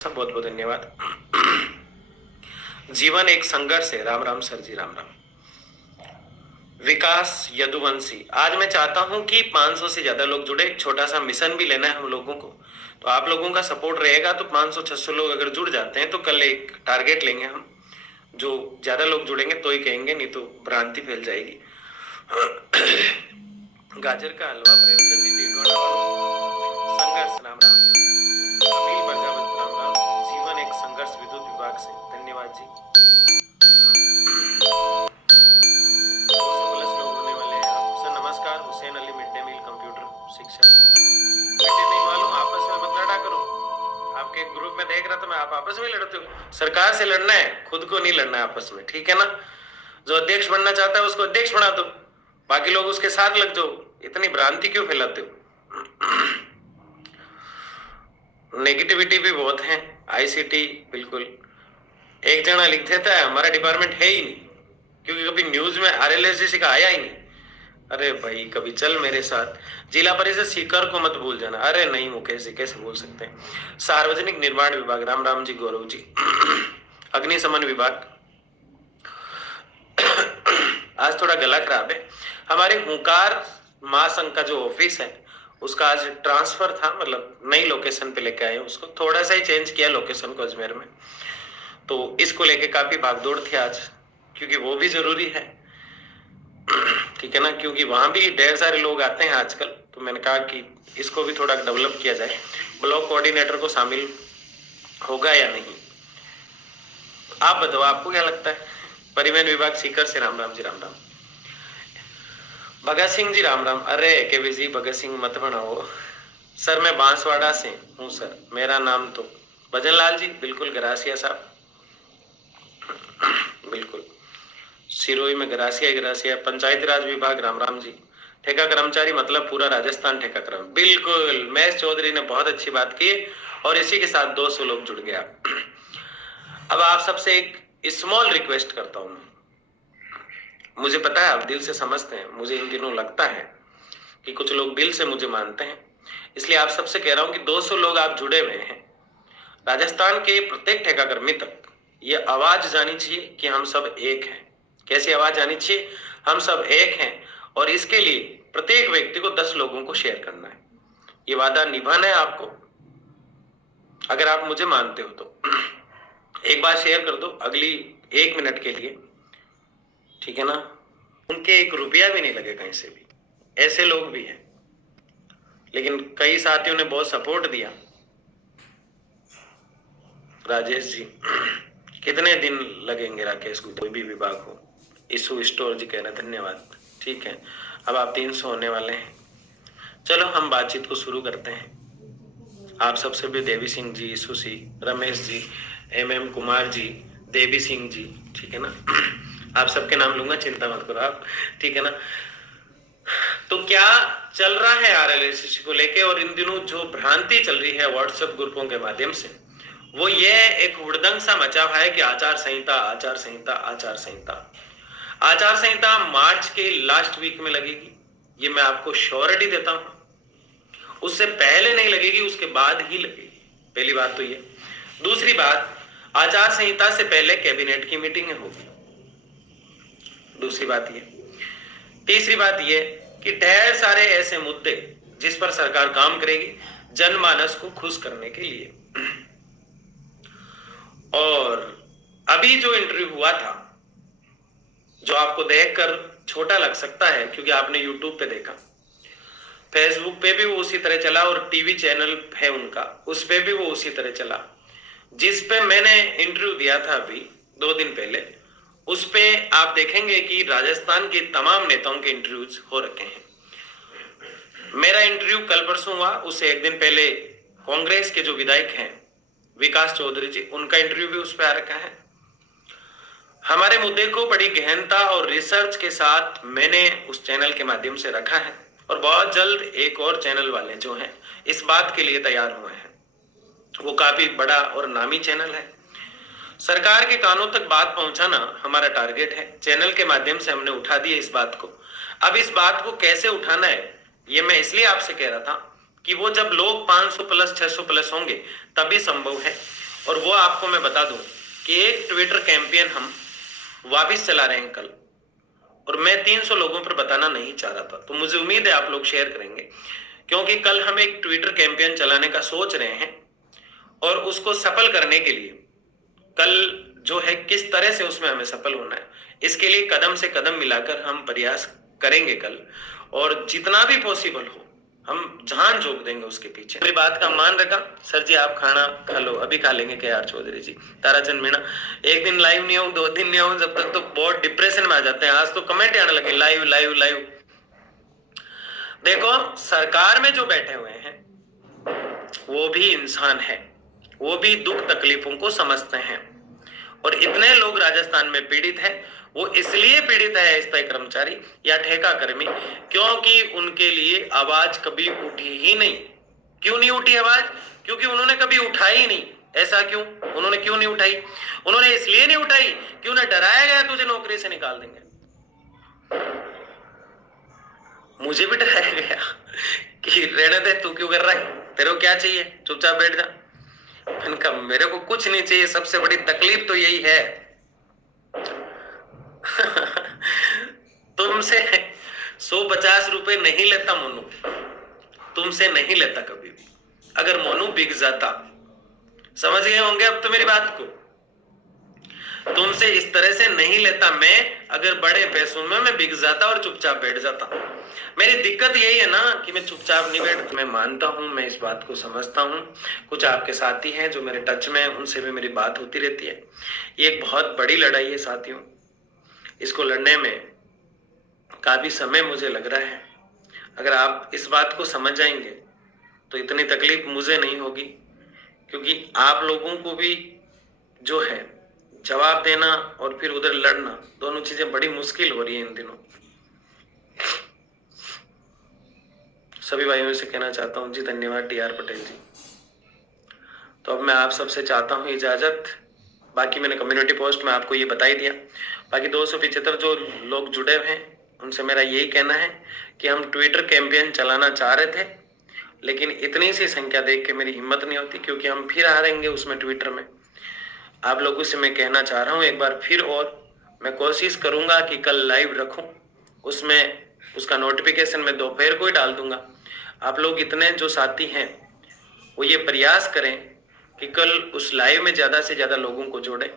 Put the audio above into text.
बहुत बहुत धन्यवाद। जीवन एक संघर्ष है। राम राम सर जी, राम राम। विकास यदुवंशी, आज मैं चाहता हूं कि 500 से ज्यादा लोग जुड़े। एक छोटा सा मिशन भी लेना है हम लोगों को, तो आप लोगों का सपोर्ट रहेगा तो 500-600 लोग अगर जुड़ जाते हैं तो कल एक टारगेट लेंगे हम। जो ज्यादा लोग जुड़ेंगे तो ही कहेंगे, नहीं तो भ्रांति फैल जाएगी। गाजर का हलवा, प्रेमचंद जी डीडवाना संघर्ष, राम राम जी। कपिल प्रजापति, राम राम। जीवन एक संघर्ष, विद्युत विभाग से, धन्यवाद जी। 200 प्लस लोग होने वाले हैं आप सर। नमस्कार, Hussain Ali, mid day meal computer शिक्षा से। मिड डे मील वालों, आपस में मत लड़ा करो। आपके ग्रुप में देख रहा था मैं, आप आपस में लड़ते हो। सरकार से लड़ना है, खुद को नहीं लड़ना है आपस में, ठीक है ना। जो अध्यक्ष बनना चाहता है उसको अध्यक्ष बना दो, बाकी लोग उसके साथ लग जाओ। इतनी भ्रांति क्यों फैलाते हो? नेगेटिविटी भी बहुत है। आईसीटी बिल्कुल एक जना लिख देता है हमारा डिपार्टमेंट है ही नहीं, क्योंकि कभी न्यूज में आरएलएससी का आया ही नहीं। अरे भाई कभी चल मेरे साथ। जिला परिषद सीकर को मत भूल जाना। अरे नहीं मुकेश जी, कैसे भूल सकते हैं। सार्वजनिक निर्माण विभाग, राम राम जी, गौरव जी। अग्निशमन विभाग, आज थोड़ा गला खराब है। हमारे हुंकार महासंघ का जो ऑफिस है उसका आज ट्रांसफर था, मतलब नई लोकेशन पे लेके आए उसको। थोड़ा सा ही चेंज किया लोकेशन को अजमेर में, तो इसको लेके काफी भागदौड़ थी आज, क्योंकि वो भी जरूरी है, ठीक है ना। क्योंकि वहां भी ढेर सारे लोग आते हैं आजकल, तो मैंने कहा कि इसको भी थोड़ा डेवलप किया जाए। ब्लॉक कोऑर्डिनेटर को शामिल होगा या नहीं, आप बताओ, आपको क्या लगता है। परिवहन विभाग सीकर से, राम राम जी, राम राम। भगत सिंह जी, राम राम। अरे केवी जी, भगत सिंह मत बनाओ सर। मैं बांसवाड़ा से हूँ सर, मेरा नाम तो भजन लाल जी। बिल्कुल, गरासिया साहब, बिल्कुल। सिरोही में गरासिया गरासिया। पंचायती राज विभाग, राम राम जी। ठेका कर्मचारी मतलब पूरा राजस्थान ठेका कर्म, बिल्कुल। महेश चौधरी ने बहुत अच्छी बात की, और इसी के साथ 200 लोग जुड़ गया। अब आप सबसे एक स्मॉल रिक्वेस्ट करता हूं। मुझे पता है आप दिल से समझते हैं, मुझे इन दिनों लगता है कि कुछ लोग दिल से मुझे मानते हैं, इसलिए आप सबसे कह रहा हूं कि 200 लोग आप जुड़े हुए हैं। राजस्थान के प्रत्येक ठेका कर्मी तक ये आवाज जानी चाहिए कि हम सब एक हैं। कैसी आवाज जानी चाहिए? हम सब एक हैं, और इसके लिए प्रत्येक व्यक्ति को 10 लोगों को शेयर करना है। ये वादा निभाना है आपको। अगर आप मुझे मानते हो तो एक बार शेयर कर दो, अगली 1 मिनट के लिए, ठीक है ना। उनके 1 रुपया भी नहीं लगे कहीं से भी, ऐसे लोग भी हैं। लेकिन कई साथियों ने बहुत सपोर्ट दिया। राजेश जी, कितने दिन लगेंगे राकेश को, कोई भी विभाग हो। इशू स्टोर जी कहना धन्यवाद, ठीक है। अब आप 300 होने वाले हैं। चलो हम बातचीत को शुरू करते हैं। आप सबसे भी देवी सिंह जी, सुशी, रमेश जी, MM कुमार जी, देवी सिंह जी, ठीक है ना। आप सबके नाम लूंगा, चिंता मत करो आप, ठीक है ना। तो क्या चल रहा है RLSC को लेके, और इन दिनों जो भ्रांति चल रही है व्हाट्सएप ग्रुपों के माध्यम से, वो ये एक हुड़दंग सा मचा हुआ है कि आचार संहिता, आचार संहिता, आचार संहिता। आचार संहिता मार्च के लास्ट वीक में लगेगी, ये मैं आपको श्योरिटी देता हूं। उससे पहले नहीं लगेगी, उसके बाद ही लगेगी। पहली बात तो ये। दूसरी बात, आचार संहिता से पहले कैबिनेट की मीटिंग होगी। दूसरी बात ये। तीसरी बात ये कि ढेर सारे ऐसे मुद्दे जिस पर सरकार काम करेगी जनमानस को खुश करने के लिए। और अभी जो इंटरव्यू हुआ था, जो आपको देखकर छोटा लग सकता है क्योंकि आपने यूट्यूब पे देखा, फेसबुक पे भी वो उसी तरह चला, और टीवी चैनल है उनका, उस पे भी वो उसी तरह चला। जिस पे मैंने इंटरव्यू दिया था अभी 2 दिन पहले, उस पे आप देखेंगे कि राजस्थान के तमाम नेताओं के इंटरव्यूज हो रखे हैं। मेरा इंटरव्यू कल परसों हुआ, उससे 1 दिन पहले कांग्रेस के जो विधायक हैं विकास चौधरी जी, उनका इंटरव्यू भी उस पर आ रखा है। हमारे मुद्दे को बड़ी गहनता और रिसर्च के साथ मैंने उस चैनल के माध्यम से रखा है, और बहुत जल्द एक और चैनल वाले जो हैं इस बात के लिए तैयार हुए हैं। वो काफी बड़ा और नामी चैनल है। सरकार के कानों तक बात पहुंचाना हमारा टारगेट है। चैनल के माध्यम से हमने उठा दी इस बात को। अब इस बात को कैसे उठाना है, ये मैं इसलिए आपसे कह रहा था कि वो जब लोग 500 प्लस 600 प्लस होंगे तभी संभव है। और वो आपको मैं बता दूं कि एक ट्विटर कैंपेन हम वापस चला रहे हैं कल, और मैं 300 लोगों पर बताना नहीं चाह रहा था, तो मुझे उम्मीद है आप लोग शेयर करेंगे, क्योंकि कल हम एक ट्विटर कैंपेन चलाने का सोच रहे हैं और उसको सफल करने के लिए कल जो है किस तरह से उसमें हमें सफल होना है, इसके लिए कदम से कदम मिलाकर हम प्रयास करेंगे कल, और जितना भी पॉसिबल हो हम जान झोंक देंगे उसके पीछे। मेरी बात का मान रखा। सर जी आप खाना खा लो, अभी खा लेंगे क्या यार चौधरी जी, ताराचंद मीणा। एक दिन लाइव नहीं आऊं, 2 दिन नहीं आऊं, जब तक तो बहुत डिप्रेशन में आ जाते हैं। आज तो कमेंट आने लगे लाइव लाइव लाइव। देखो सरकार में जो बैठे हुए हैं वो भी इंसान है, वो भी दुख तकलीफों को समझते हैं, और इतने लोग राजस्थान में पीड़ित हैं। वो इसलिए पीड़ित है स्थायी कर्मचारी या ठेका कर्मी क्योंकि उनके लिए आवाज कभी उठी ही नहीं। क्यों नहीं उठी आवाज? क्योंकि उन्होंने कभी उठाई ही नहीं। ऐसा क्यों? उन्होंने क्यों नहीं उठाई? उन्होंने इसलिए नहीं उठाई कि उन्हें डराया गया तुझे नौकरी से निकाल देंगे। मुझे भी डराया गया कि रहने दे, तू क्यों कर रहा है, तेरे को क्या चाहिए, चुपचाप बैठ जा। मैंने कहा मेरे को कुछ नहीं चाहिए, सबसे बड़ी तकलीफ तो यही है तुमसे 150 रुपए नहीं लेता मोनू, तुमसे नहीं लेता कभी भी। अगर मोनू बिक जाता, समझ गए होंगे अब तो मेरी बात को, तुमसे इस तरह से नहीं लेता मैं। अगर बड़े पैसों में मैं बिक जाता और चुपचाप बैठ जाता। मेरी दिक्कत यही है ना कि मैं चुपचाप नहीं बैठ। मैं मानता हूं, मैं इस बात को समझता हूं। कुछ आपके साथी हैं जो मेरे टच में हैं, उनसे भी मेरी बात होती रहती है। ये एक बहुत बड़ी लड़ाई है साथियों, इसको लड़ने में काफी समय मुझे लग रहा है। अगर आप इस बात को समझ जाएंगे तो इतनी तकलीफ मुझे नहीं होगी, क्योंकि आप लोगों को भी जो है जवाब देना और फिर उधर लड़ना, दोनों चीजें बड़ी मुश्किल हो रही है इन दिनों। सभी भाइयों से कहना चाहता हूं जी धन्यवाद डी.आर. पटेल जी। तो अब मैं आप सबसे चाहता हूं इजाजत। बाकी मैंने कम्युनिटी पोस्ट में आपको ये बता ही दिया। बाकी 275 जो लोग जुड़े हुए हैं उनसे मेरा यही कहना है कि हम ट्विटर कैंपेन चलाना चाह रहे थे, लेकिन इतनी सी संख्या देख के मेरी हिम्मत नहीं होती, क्योंकि हम फिर हारेंगे उसमें ट्विटर में। आप लोगों से मैं कहना चाह रहा हूं एक बार फिर, और मैं कोशिश करूंगा कि कल लाइव रखूं, उसमें उसका नोटिफिकेशन मैं दोपहर को ही डाल दूंगा। आप लोग इतने जो साथी हैं वो ये प्रयास करें कि कल उस लाइव में ज्यादा से ज्यादा लोगों को जोड़ें।